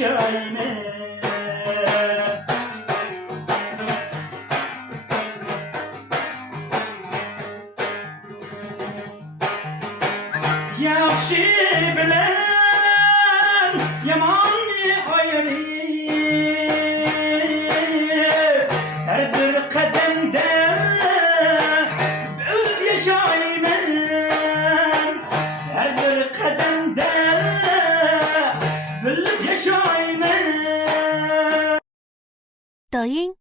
yaşayayım. Yaxşı bilen yamanı ayırır. Her bir kademde bir yaşayayım. Her bir kademde bir yaşayayım. 抖音